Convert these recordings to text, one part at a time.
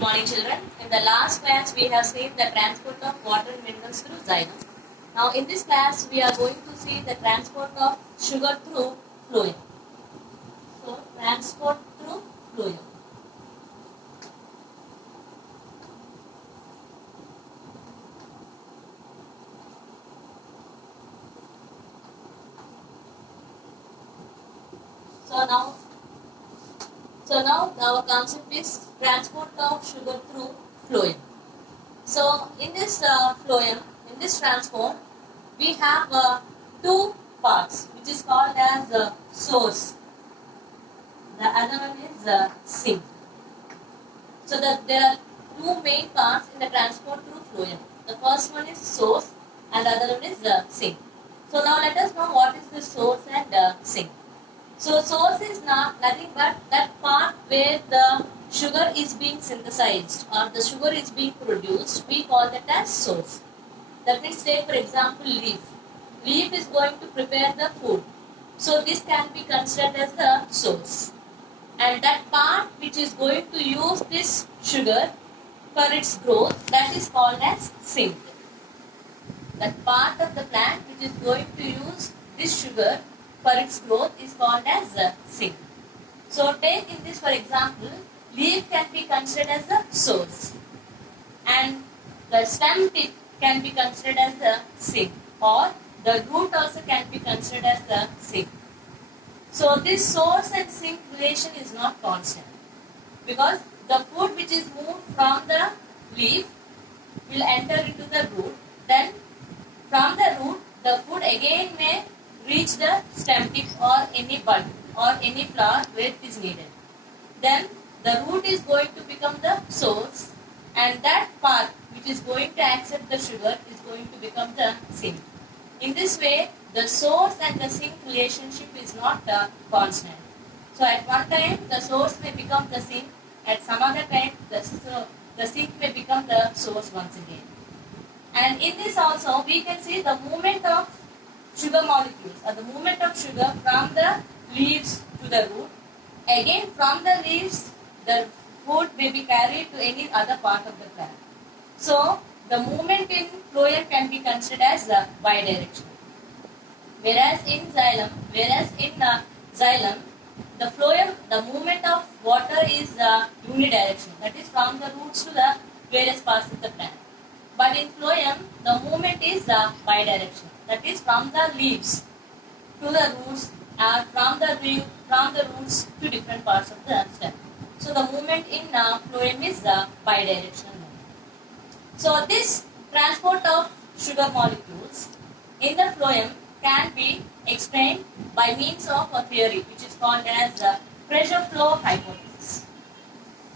Morning children. In the last class we have seen the transport of water and minerals through xylem. Now in this class we are going to see the transport of sugar through phloem. So transport through phloem. So now our concept is transport of sugar through phloem. So in this phloem, in this transport, we have two parts, which is called as source. The other one is sink. So there are two main parts in the transport through phloem. The first one is source, and the other one is sink. So now let us know what is the source and sink. So source is nothing but that part where the sugar is being synthesized or the sugar is being produced. We call that as source. That means take for example leaf. Leaf is going to prepare the food. So this can be considered as the source. And that part which is going to use this sugar for its growth, that is called as sink. That part of the plant which is going to use this sugar for its growth is called as sink. So take in this for example, leaf can be considered as the source and the stem tip can be considered as the sink, or the root also can be considered as the sink. So this source and sink relation is not constant because the food which is moved from the leaf will enter into the root, then from the root the food again may reach the stem tip or any bud or any flower where it is needed. Then the root is going to become the source and that part which is going to accept the sugar is going to become the sink. In this way, the source and the sink relationship is not constant. So at one time the source may become the sink, at some other time the sink may become the source once again. And in this also we can see the movement of sugar molecules or the movement of sugar from the leaves to the root. Again from the leaves the food may be carried to any other part of the plant. So the movement in phloem can be considered as bidirectional. Whereas in xylem, the phloem, the movement of water is unidirectional. That is from the roots to the various parts of the plant. But in phloem, the movement is bidirectional. That is from the leaves to the roots, from the roots to different parts of the stem. So the movement in phloem is bidirectional. So this transport of sugar molecules in the phloem can be explained by means of a theory which is called as the pressure flow hypothesis.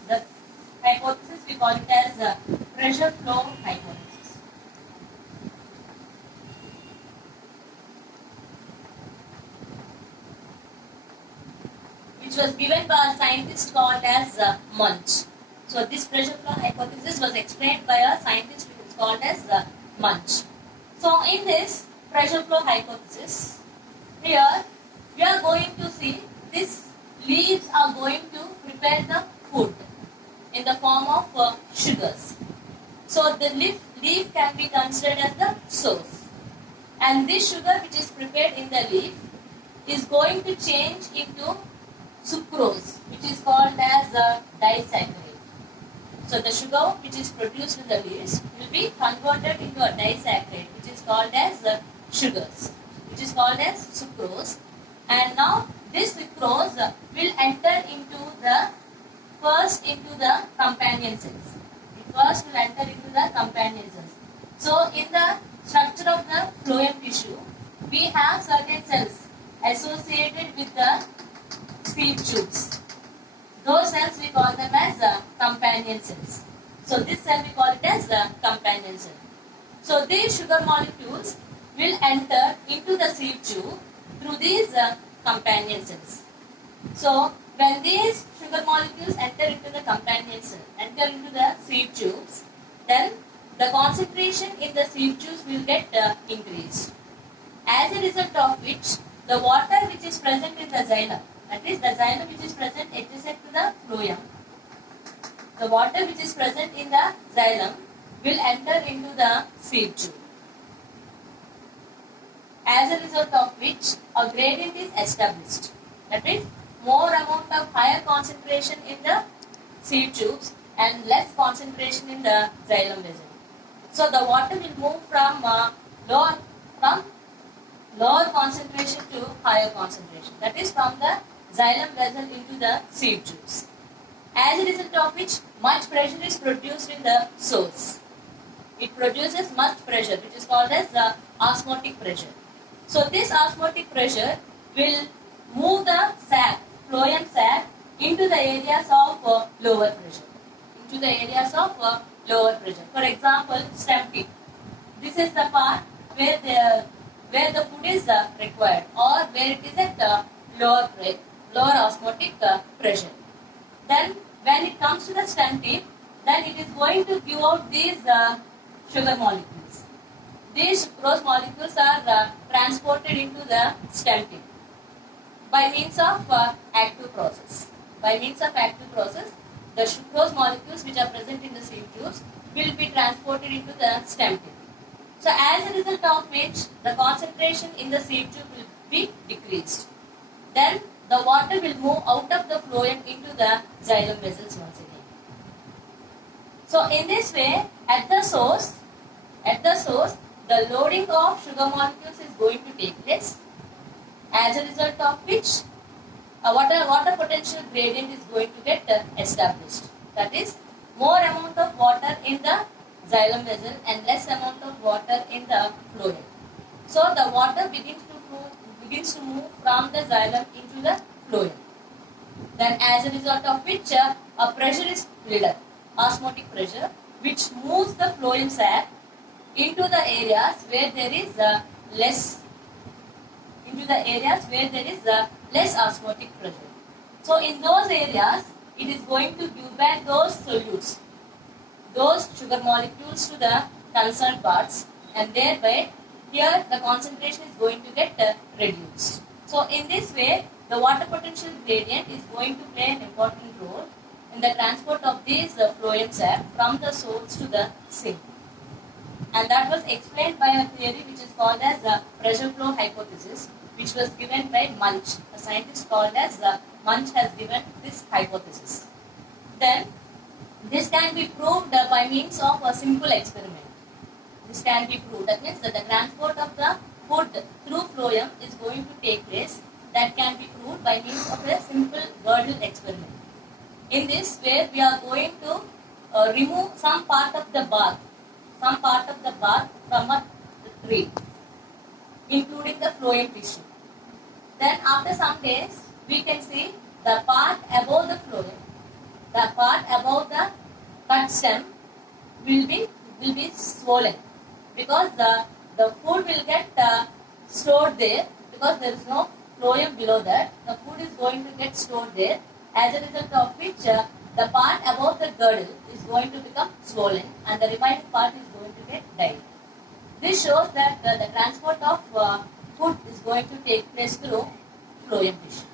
The hypothesis we call it as the pressure flow hypothesis. Which was given by a scientist called as Munch. So this pressure flow hypothesis was explained by a scientist which is called as Munch. So in this pressure flow hypothesis, here we are going to see these leaves are going to prepare the food in the form of sugars. So the leaf can be considered as the source. And this sugar which is prepared in the leaf is going to change into sucrose, which is called as a disaccharide. So the sugar which is produced in the leaves will be converted into a disaccharide, which is called as sugars, which is called as sucrose. And now this sucrose will enter into the companion cells. It first will enter into the companion cells. So in the structure of the phloem tissue, we have certain cells associated with the sieve tubes. Those cells we call them as companion cells. So this cell we call it as the companion cell. So these sugar molecules will enter into the sieve tube through these companion cells. So when these sugar molecules enter into the companion cell, enter into the sieve tubes, then the concentration in the sieve tubes will get increased. As a result of which, the water which is present in the xylem, that is the xylem which is present adjacent to the phloem, the water which is present in the xylem will enter into the sieve tube. As a result of which a gradient is established. That is, more amount of higher concentration in the sieve tubes and less concentration in the xylem vessel. So the water will move from lower concentration to higher concentration. That is, from the xylem vessel into the sieve tubes. As a result of which much pressure is produced in the source. It produces much pressure, which is called as the osmotic pressure. So this osmotic pressure will move the sac, phloem sac, into the areas of lower pressure. Into the areas of lower pressure. For example, stem tip. This is the part where the food is required, or where it is at lower osmotic pressure. Then when it comes to the stem tip, then it is going to give out these sugar molecules. These sucrose molecules are transported into the stem tip by means of active process. By means of active process, the sucrose molecules which are present in the sieve tubes will be transported into the stem tip. So as a result of which the concentration in the sieve tube will be decreased. Then the water will move out of the phloem into the xylem vessels once again. So in this way, at the source, the loading of sugar molecules is going to take place, as a result of which a water potential gradient is going to get established. That is, more amount of water in the xylem vessel and less amount of water in the phloem. So the water begins to move from the xylem into the phloem. Then as a result of which a pressure is built up, osmotic pressure, which moves the phloem sac into the areas where there is less osmotic pressure. So in those areas, it is going to give back those solutes, those sugar molecules to the concerned parts, and thereby here the concentration is going to get reduced. So in this way, the water potential gradient is going to play an important role in the transport of these phloem sac from the source to the sink. And that was explained by a theory which is called as the pressure flow hypothesis, which was given by Munch. A scientist called as Munch has given this hypothesis. Then this can be proved by means of a simple experiment. This can be proved. That means that the transport of the food through phloem is going to take place. That can be proved by means of a simple Gödel experiment. In this way, we are going to remove some part of the bark from a tree, including the phloem tissue. Then after some days, we can see the part above the phloem, the part above the cut stem will be swollen, because the food will get stored there, because there is no phloem below that. The food is going to get stored there, as a result of which the part above the girdle is going to become swollen and the remaining part is going to get dried. This shows that the transport of food is going to take place through phloem tissue.